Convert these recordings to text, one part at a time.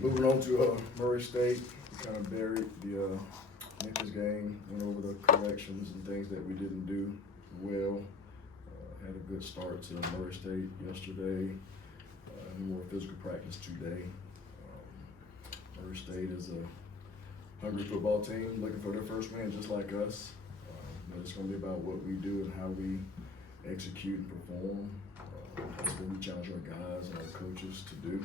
Moving on to Murray State, we kind of buried the Memphis game, went over the corrections and things that we didn't do well. Had a good start to Murray State yesterday, more physical practice today. Murray State is a hungry football team looking for their first win just like us. But it's going to be about what we do and how we execute and perform. That's what we challenge our guys and our coaches to do.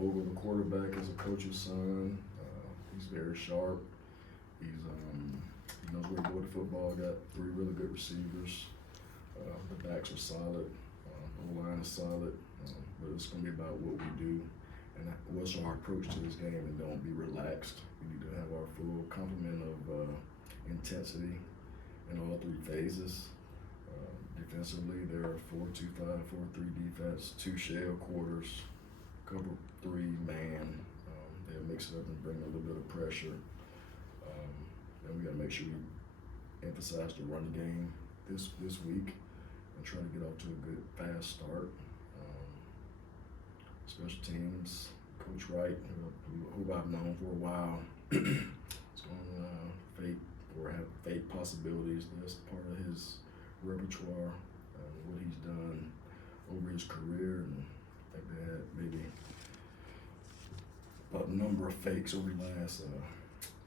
Over the quarterback is a coach's son. He's very sharp. He knows where to go with the football. Got 3 really good receivers. The backs are solid. The line is solid. But it's going to be about what we do and what's our approach to this game, and don't be relaxed. We need to have our full complement of intensity in all 3 phases. Defensively, there are 4-2-5, 4-3 defense, 2 shell quarters, cover 3 man. They'll mix it up and bring a little bit of pressure. And we got to make sure we emphasize the run game this week and try to get off to a good fast start. Special teams, Coach Wright, who I've known for a while, is going to have fake possibilities. That's part of his repertoire, what he's done over his career, and I think they had maybe a number of fakes over the last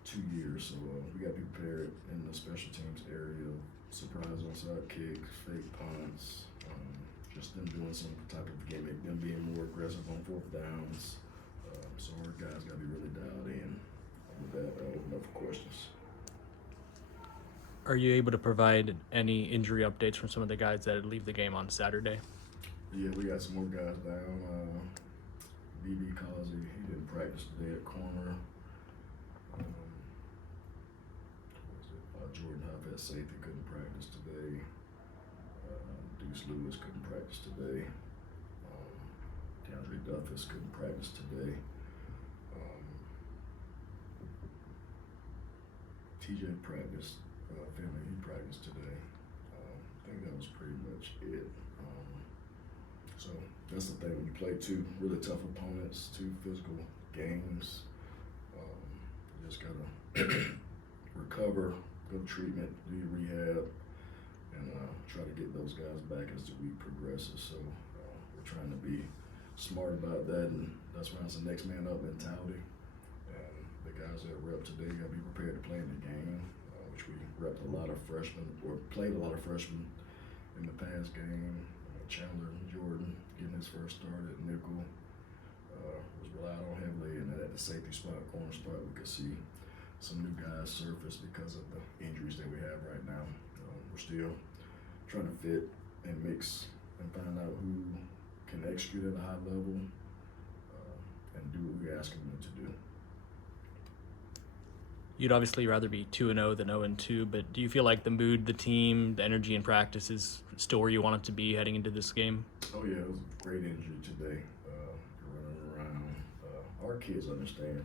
2 years. So we got to be prepared in the special teams area. Surprise onside kicks, fake punts, just them doing some type of gimmick, them being more aggressive on 4th downs. So our guys got to be really dialed in. With that, I'll open up for questions. Are you able to provide any injury updates from some of the guys that leave the game on Saturday? Yeah, we got some more guys down. BB Causey, he didn't practice today at corner. Jordan Huff at safety couldn't practice today. Deuce Lewis couldn't practice today. DeAndre Duffus couldn't practice today. TJ practiced. Family, he practiced today. I think that was pretty much it. So that's the thing, when you play 2 really tough opponents, 2 physical games, you just gotta recover, go to treatment, do your rehab, and try to get those guys back as the week progresses. So we're trying to be smart about that, and that's why it's a next man up mentality. And the guys that rep today gotta be prepared to play in the game, which we repped a lot of freshmen, or played a lot of freshmen in the past game. Chandler Jordan getting his first start at nickel was relied on heavily, and at the safety spot, corner spot, we could see some new guys surface because of the injuries that we have right now. We're still trying to fit and mix and find out who can execute at a high level and do what we're asking them to do. You'd obviously rather be 2-0 than 0-2, but do you feel like the mood, the team, the energy and practice is still where you want it to be heading into this game? Oh yeah, it was a great energy today. Running around. Our kids understand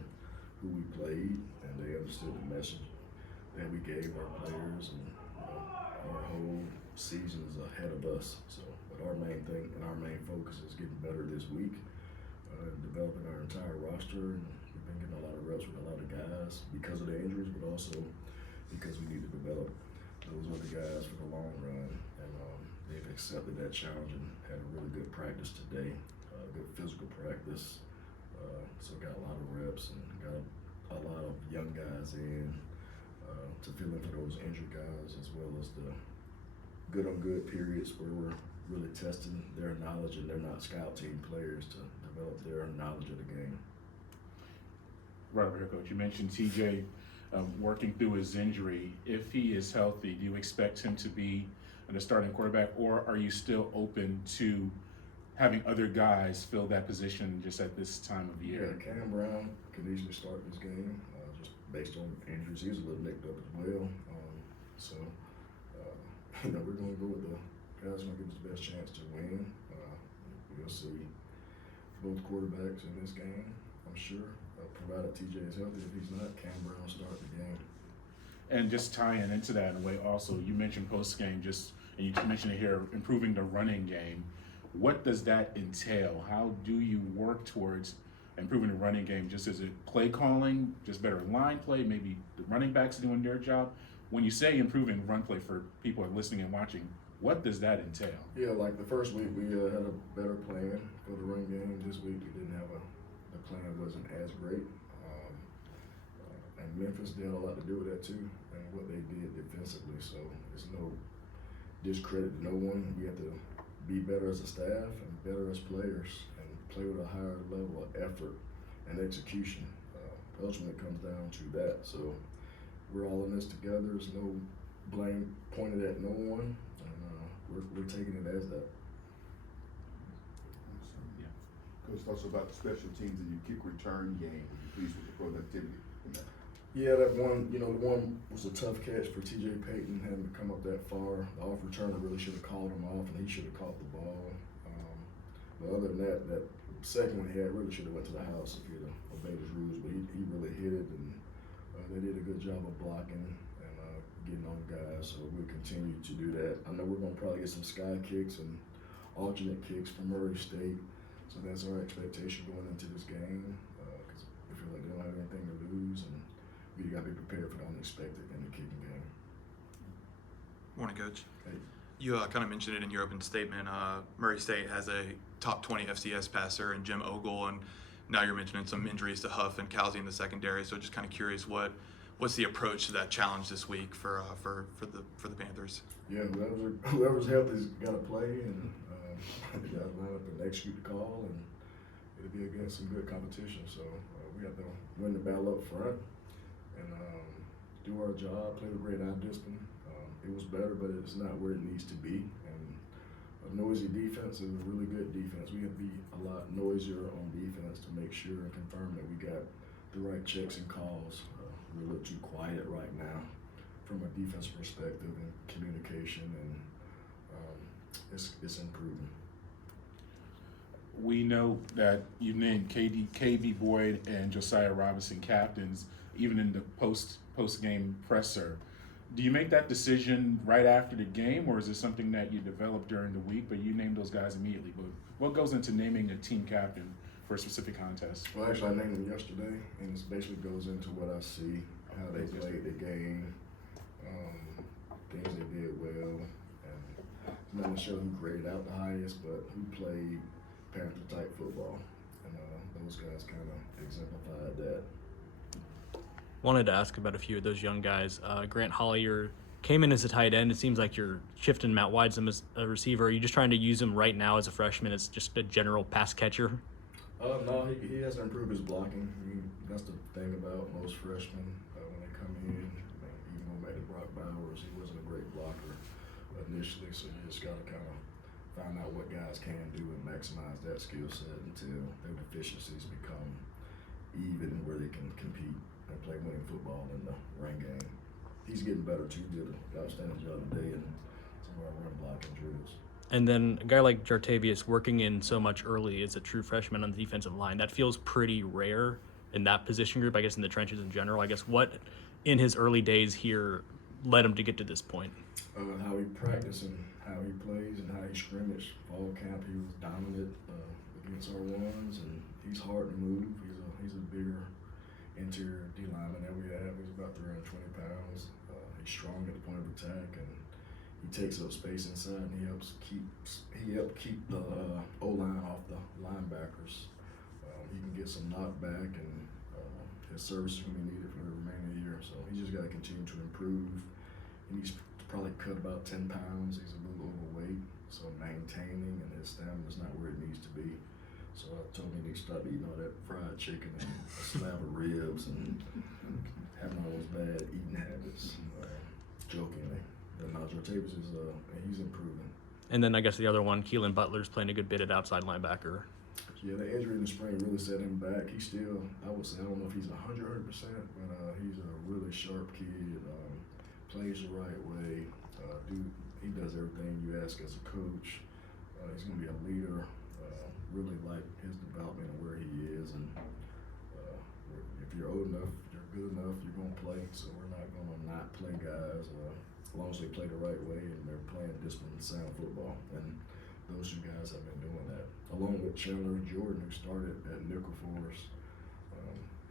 who we played, and they understood the message that we gave our players, and our whole season is ahead of us. So, but our main thing and our main focus is getting better this week, developing our entire roster, and we've been getting a lot of reps with a lot of guys because of the injuries, but also because we need to develop those other guys for the long run. And they've accepted that challenge and had a really good practice today, good physical practice. So got a lot of reps and got a lot of young guys in to fill in for those injured guys, as well as the good on good periods where we're really testing their knowledge, and they're not scout team players, to develop their knowledge of the game. Right over here, Coach. You mentioned TJ working through his injury. If he is healthy, do you expect him to be the starting quarterback, or are you still open to having other guys fill that position just at this time of year? Yeah, Cam Brown could easily start this game, just based on injuries. He's a little nicked up as well. We're going to go with the guys who are going to give us the best chance to win. We'll see both quarterbacks in this game, I'm sure, provided TJ is healthy. If he's not, Cam Brown will start the game. And just tying into that in a way also, you mentioned post-game, and you mentioned it here, improving the running game. What does that entail? How do you work towards improving the running game? Just is it play calling, just better line play, maybe the running backs doing their job? When you say improving run play for people who are listening and watching, what does that entail? Yeah, like the first week we had a better plan for the run game. This week we didn't have the plan wasn't as great. And Memphis did a lot to do with that too, and what they did defensively. So it's no discredit to no one. We have to be better as a staff and better as players and play with a higher level of effort and execution. Ultimately it comes down to that. So we're all in this together. There's no blame pointed at no one. We're taking it as that. Yeah. Coach, talks about the special teams and your kick return game. Were you pleased with the productivity in that? Yeah, that one, the one was a tough catch for TJ Payton, having to come up that far. The off returner really should have called him off, and he should have caught the ball. But other than that second one he had really should have went to the house if he had obeyed his rules. But he really hit it, and they did a good job of blocking and getting on guys. So we'll continue to do that. I know we're going to probably get some sky kicks and alternate kicks from Murray State. So that's our expectation going into this game, because we feel like they don't have anything to lose, and we got to be prepared for the unexpected in the kicking game. Morning, Coach. Hey. You kind of mentioned it in your open statement. Murray State has a top 20 FCS passer in Jim Ogle, and now you're mentioning some injuries to Huff and Kelsey in the secondary. So just kind of curious, what's the approach to that challenge this week for the Panthers? Yeah, whoever's healthy's got to play, and they got to line up and execute the call, and it'll be against some good competition. So we have to win the battle up front and do our job, play with great eye discipline. It was better, but it's not where it needs to be. And a noisy defense is a really good defense. We have to be a lot noisier on defense to make sure and confirm that we got the right checks and calls. We're a little too quiet right now from a defense perspective and communication, and it's improving. We know that you named KV Boyd and Josiah Robinson captains, even in the post-game presser. Do you make that decision right after the game, or is it something that you develop during the week, but you name those guys immediately? But what goes into naming a team captain for a specific contest? Well, actually, I named them yesterday, and it basically goes into what I see, how they played the game, things they did well, and not necessarily who graded out the highest, but who played Panther-type football, and those guys kind of exemplified that. Wanted to ask about a few of those young guys. Grant Hollier came in as a tight end. It seems like you're shifting Matt Widesome as a receiver. Are you just trying to use him right now as a freshman as just a general pass catcher? No, he has to improve his blocking. I mean, that's the thing about most freshmen when they come in. Even going back to Brock Bowers, he wasn't a great blocker initially, so you just got to kind of find out what guys can do and maximize that skill set until their deficiencies become even where they can compete and play winning football in the run game. He's getting better too. Did an outstanding job today in some of our run blocking drills. And then a guy like Jartavius working in so much early as a true freshman on the defensive line, that feels pretty rare in that position group, I guess in the trenches in general. I guess what in his early days here led him to get to this point? How he practiced and how he plays and how he scrimmaged. Fall camp, he was dominant against our ones, and he's hard to move. He's a bigger interior D lineman that we have. He's about 320 pounds. He's strong at the point of attack, and he takes up space inside, and he helps keep the O-line off the linebackers. He can get some knockback, and his service is going to be needed for the remainder of the year. So he's just got to continue to improve. He needs to probably cut about 10 pounds. He's a little overweight, so maintaining, and his stamina is not where it needs to be. So I told him he needs to stop eating all that fried chicken and a slab of ribs and having all those bad eating habits, jokingly. But now Jartavius is he's improving. And then I guess the other one, Keelan Butler's playing a good bit at outside linebacker. Yeah, the injury in the spring really set him back. He's still, I would say, I don't know if he's 100%, but he's a really sharp kid, plays the right way. He does everything you ask as a coach. He's going to be a leader. Really like his development and where he is. And if you're old enough, you're good enough, you're going to play. So we're not going to not play guys as long as they play the right way and they're playing disciplined, sound football. And those two guys have been doing that, along with Chandler Jordan, who started at nickel for us.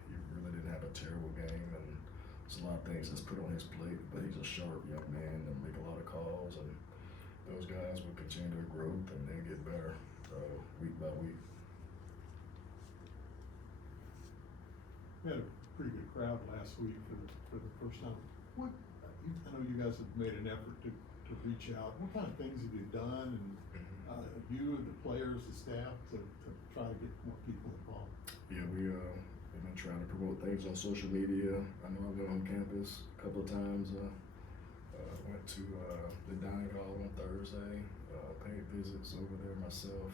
He really didn't have a terrible game, and there's a lot of things that's put on his plate, but he's a sharp young man and make a lot of calls, and those guys will continue their growth and they get better week by week. We had a pretty good crowd last week for the first time. I know you guys have made an effort to reach out. What kind of things have you done, and you, the players, the staff, to try to get more people involved? Yeah, we've been trying to promote things on social media. I know I went on campus a couple of times. Went to the dining hall on Thursday, paid visits over there myself,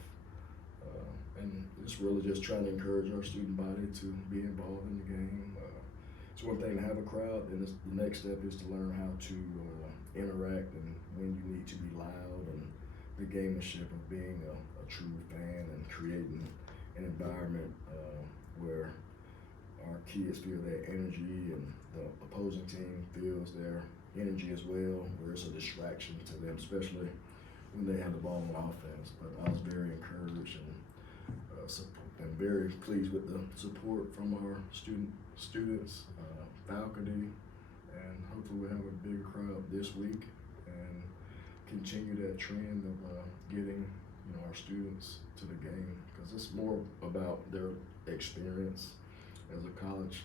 and it's really just trying to encourage our student body to be involved in the game. It's one thing to have a crowd, then the next step is to learn how to interact and when you need to be loud, and the gamemanship of being a true fan and creating an environment where our kids feel their energy and the opposing team feels their energy as well, where it's a distraction to them, especially when they have the ball on offense. But I was very encouraged and very pleased with the support from our students, faculty, and hopefully we'll have a bigger crowd this week and continue that trend of getting our students to the game, because it's more about their experience as a college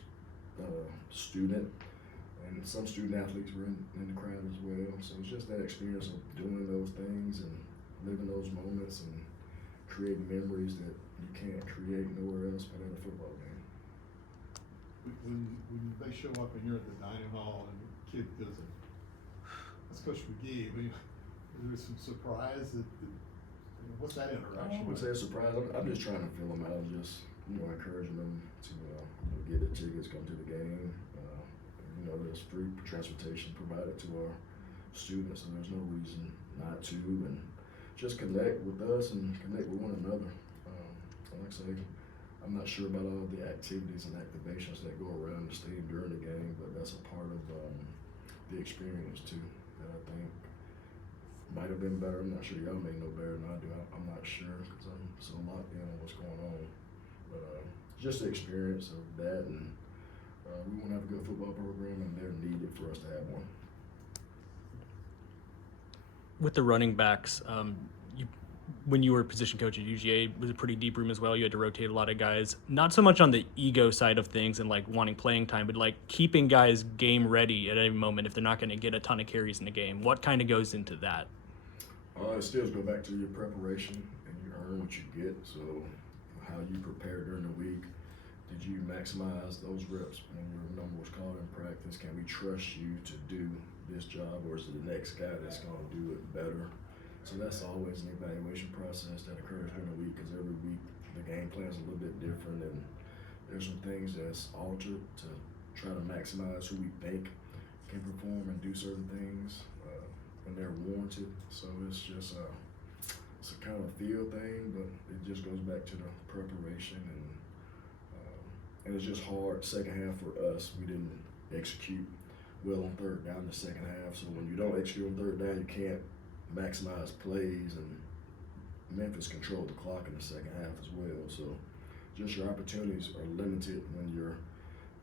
student. And some student athletes were in the crowd as well. So it's just that experience of doing those things and living those moments and creating memories that you can't create nowhere else but at a football game. When they show up and you're at the dining hall and the kid doesn't, that's Coach McGee, but is there some surprise what's that interaction? I would say a surprise. I'm just trying to fill them out and just encouraging them to get the tickets, come to the game. There's free transportation provided to our students, and there's no reason not to, and just connect with us and connect with one another. Like I say, I'm not sure about all the activities and activations that go around the stadium during the game, but that's a part of the experience too that I think might have been better. I'm not sure, y'all may know better than I do. I'm not sure because I'm so locked in on what's going on, but just the experience of that, and we want to have a good football program, and they're needed for us to have one. With the running backs, when you were position coach at UGA, it was a pretty deep room as well. You had to rotate a lot of guys. Not so much on the ego side of things and like wanting playing time, but like keeping guys game ready at any moment if they're not going to get a ton of carries in the game. What kind of goes into that? It still goes back to your preparation, and you earn what you get. So how you prepare during the week. Did you maximize those reps when your number was called in practice? Can we trust you to do this job, or is it the next guy that's going to do it better? So that's always an evaluation process that occurs during the week, because every week the game plan is a little bit different, and there's some things that's altered to try to maximize who we think can perform and do certain things when they're warranted. So it's just it's a kind of feel thing, but it just goes back to the preparation, and it's just hard. Second half for us, we didn't execute well on third down the second half. So when you don't execute on third down, you can't maximize plays, and Memphis controlled the clock in the second half as well. So just your opportunities are limited when you're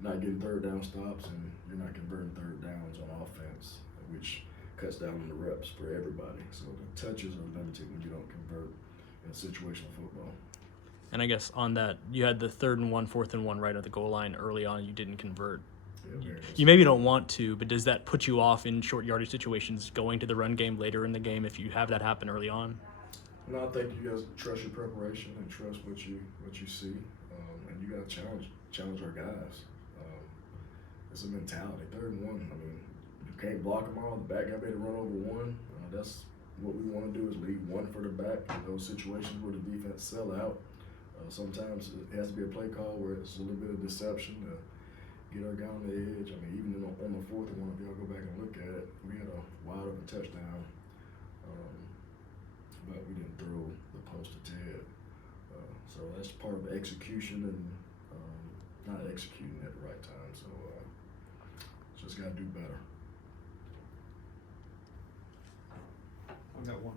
not getting third down stops and you're not converting third downs on offense, which cuts down on the reps for everybody. So the touches are limited when you don't convert in situational football. And I guess on that, you had the 3rd and 1, 4th and 1 right at the goal line early on. You didn't convert. Yeah, you maybe don't want to, but does that put you off in short yardage situations going to the run game later in the game if you have that happen early on? No, I think you guys trust your preparation and trust what you see, and you got to challenge our guys. It's a mentality. 3rd and 1. I mean, you can't block them all. The back got to run over one. That's what we want to do, is leave one for the back in those situations where the defense sell out. Sometimes it has to be a play call where it's a little bit of deception to get our guy on the edge. I mean, even on the 4th and 1, if y'all go back and look at it, we had a wide open touchdown, but we didn't throw the post to Ted. So that's part of the execution and not executing at the right time. So just got to do better.